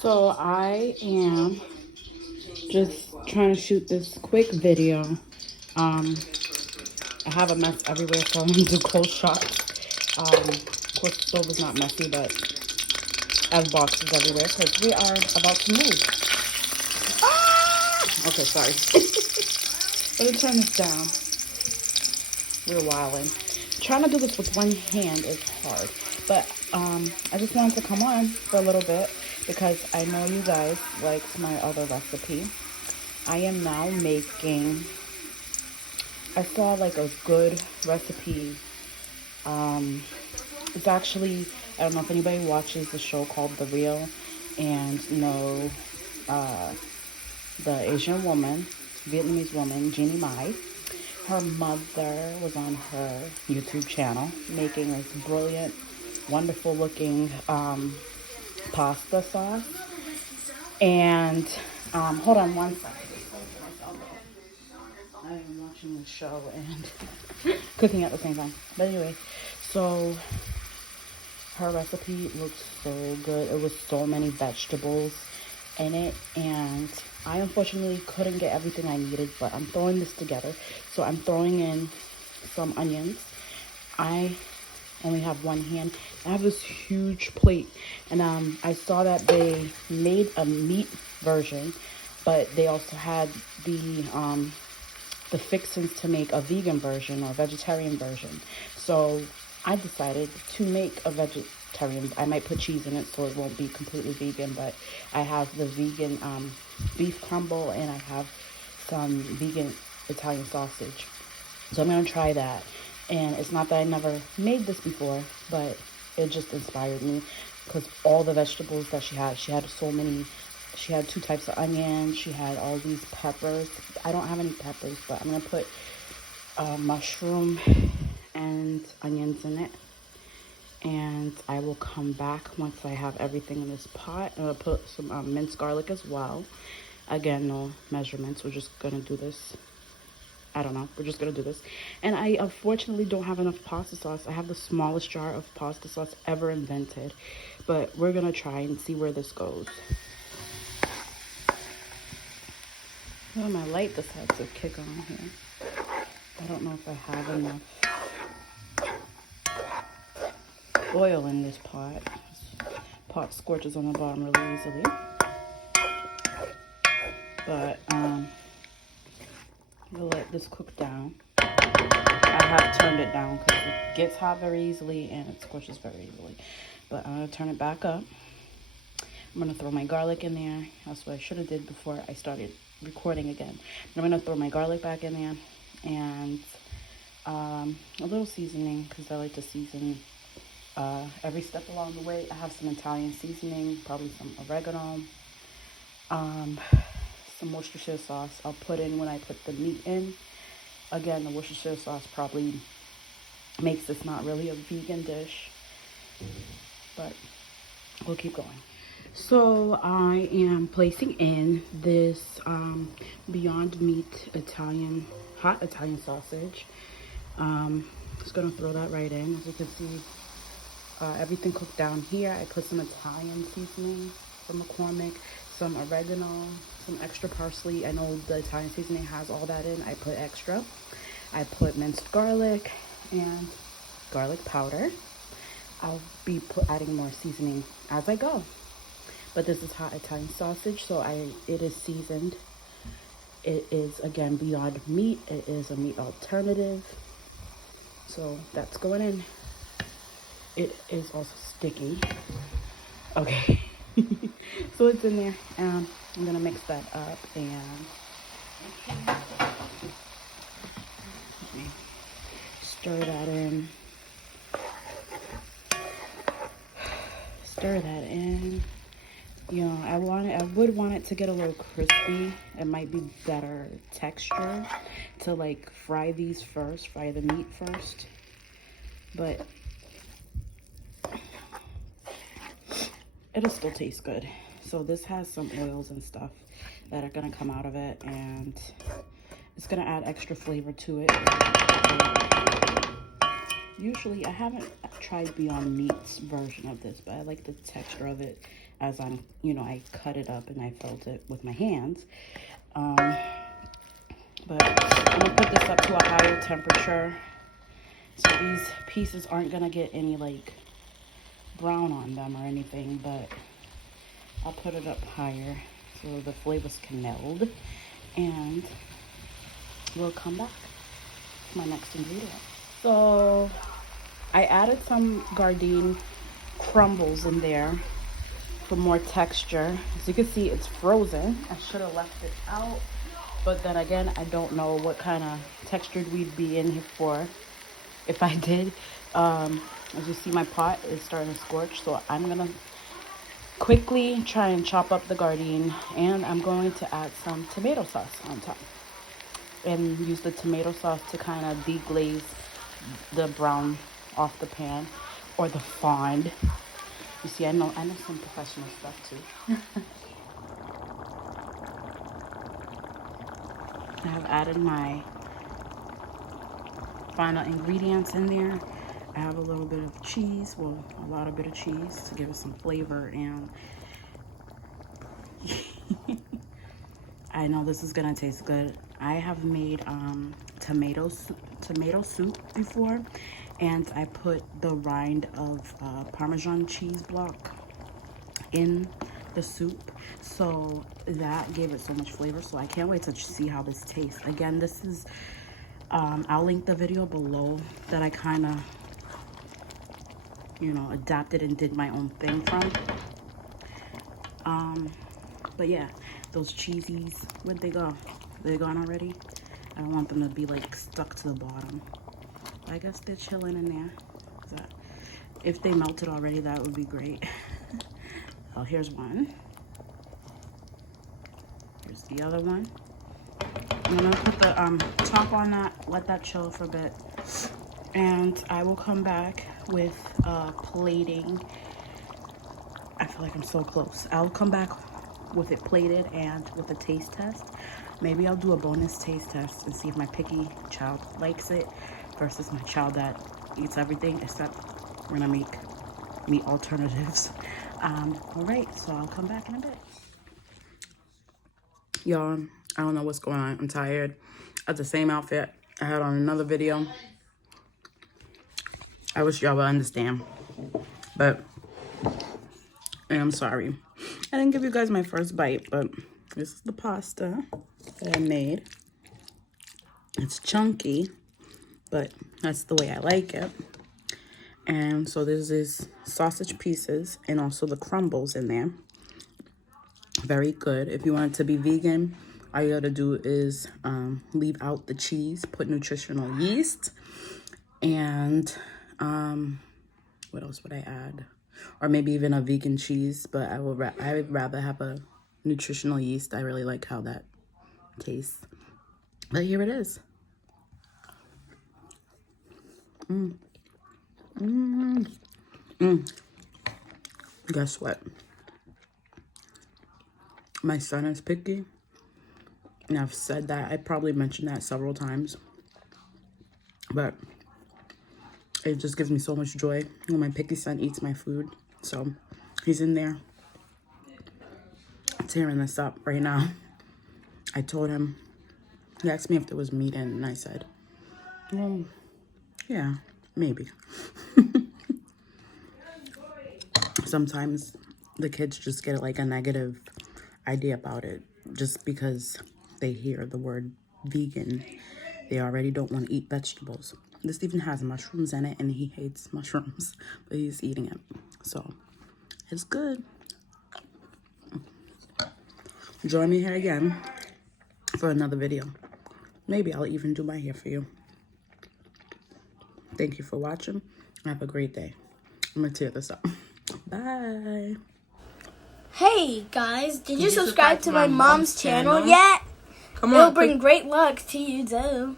So I am just trying to shoot this quick video. I have a mess everywhere, so I'm gonna do close shots. Of course, the stove is not messy, but I have boxes everywhere because we are about to move. Okay, sorry. Let me turn this down. We're wilding. Trying to do this with one hand is hard, but I just wanted to come on for a little bit because I know you guys liked my other recipe. I am now making, I saw like a good recipe. It's actually, I don't know if anybody watches the show called The Real and know the Asian woman, Vietnamese woman, Jeannie Mai. Her mother was on her YouTube channel making this brilliant, wonderful looking pasta sauce. And hold on one second. I am watching the show and cooking at the same time. But anyway, so her recipe looks so good. It was so many vegetables in it, and I unfortunately couldn't get everything I needed, but I'm throwing this together. So I'm throwing in some onions. I only have one hand. I have this huge plate, and I saw that they made a meat version, but they also had the fixings to make a vegan version or vegetarian version. So I decided to make a vegetarian. I might put cheese in it so it won't be completely vegan, but I have the vegan beef crumble and I have some vegan Italian sausage. So I'm going to try that. And it's not that I never made this before, but it just inspired me because all the vegetables that she had so many. She had 2 types of onions. She had all these peppers. I don't have any peppers, but I'm going to put mushroom and onions in it. And I will come back once I have everything in this pot. I'm going to put some minced garlic as well. Again, no measurements. We're just going to do this. I don't know. We're just going to do this. And I unfortunately don't have enough pasta sauce. I have the smallest jar of pasta sauce ever invented. But we're going to try and see where this goes. Oh, my light decides to kick on here. I don't know if I have enough oil in this pot. This pot scorches on the bottom really easily. But we'll let this cook down. I have turned it down because it gets hot very easily and it scorches very easily. But I'm going to turn it back up. I'm going to throw my garlic in there. That's what I should have did before I started recording again. I'm going to throw my garlic back in there and a little seasoning because I like to season every step along the way. I have some Italian seasoning, probably some oregano, some Worcestershire sauce I'll put in when I put the meat in. Again, the Worcestershire sauce probably makes this not really a vegan dish, but we'll keep going. So I am placing in this Beyond Meat hot Italian sausage. Just gonna throw that right in. As you can see, everything cooked down here. I put some Italian seasoning from McCormick, some oregano, some extra parsley. I know the Italian seasoning has all that in. I put extra. I put minced garlic and garlic powder. I'll be adding more seasoning as I go. But this is hot Italian sausage, so it is seasoned. It is, again, Beyond Meat. It is a meat alternative. So that's going in. It is also sticky. Okay. So it's in there. I'm going to mix that up and stir that in. Stir that in. You know, I would want it to get a little crispy. It might be better texture to like fry the meat first. But it'll still taste good. So this has some oils and stuff that are gonna come out of it, and it's gonna add extra flavor to it. Usually, I haven't tried Beyond Meat's version of this, but I like the texture of it. as I'm, you know, I cut it up and I filled it with my hands. But I'm gonna put this up to a higher temperature, so these pieces aren't gonna get any like brown on them or anything, but I'll put it up higher so the flavors can meld, and we'll come back to my next ingredient. So I added some Gardein crumbles in there for more texture. As you can see, it's frozen. I should have left it out, but then again, I don't know what kind of textured we'd be in here for if I did. As you see, my pot is starting to scorch, so I'm gonna quickly try and chop up the Gardein, and I'm going to add some tomato sauce on top and use the tomato sauce to kind of deglaze the brown off the pan, or the fond. You see, I know some professional stuff too. I have added my final ingredients in there. I have a little bit of cheese, well, a lot of bit of cheese to give it some flavor, and I know this is gonna taste good. I have made tomato soup before, and I put the rind of Parmesan cheese block in the soup, so that gave it so much flavor. So I can't wait to see how this tastes. Again, this is I'll link the video below that I kind of, you know, adapted and did my own thing from. But yeah, those cheesies, where'd they go? They gone already? I don't want them to be like stuck to the bottom. I guess they're chilling in there. So if they melted already, that would be great. Oh, here's one. Here's the other one. I'm gonna put the top on that, let that chill for a bit, and I will come back with plating. I feel like I'm so close. I'll come back with it plated and with a taste test. Maybe I'll do a bonus taste test and see if my picky child likes it versus my child that eats everything, except we're gonna make meat alternatives. All right, so I'll come back in a bit. Y'all, I don't know what's going on. I'm tired. I have the same outfit I had on another video. I wish y'all would understand, but I'm sorry. I didn't give you guys my first bite, but this is the pasta that I made. It's chunky, but that's the way I like it. And so there's this sausage pieces and also the crumbles in there. Very good. If you want it to be vegan, all you gotta do is leave out the cheese, put nutritional yeast, and what else would I add? Or maybe even a vegan cheese, but I would rather have a nutritional yeast. I really like how that tastes. But here it is. Guess what? My son is picky, and I've said that. I probably mentioned that several times, but it just gives me so much joy when my picky son eats my food. So he's in there tearing this up right now. I told him, he asked me if there was meat in, and I said, well, yeah, maybe. Sometimes the kids just get like a negative idea about it just because they hear the word vegan. They already don't want to eat vegetables. This even has mushrooms in it, and he hates mushrooms, but he's eating it, so it's good. Join me here again for another video. Maybe I'll even do my hair for you. Thank you for watching. Have a great day. I'm gonna tear this up. Bye. Hey guys, did you subscribe to my mom's channel yet? Come on. It'll bring great luck to you too.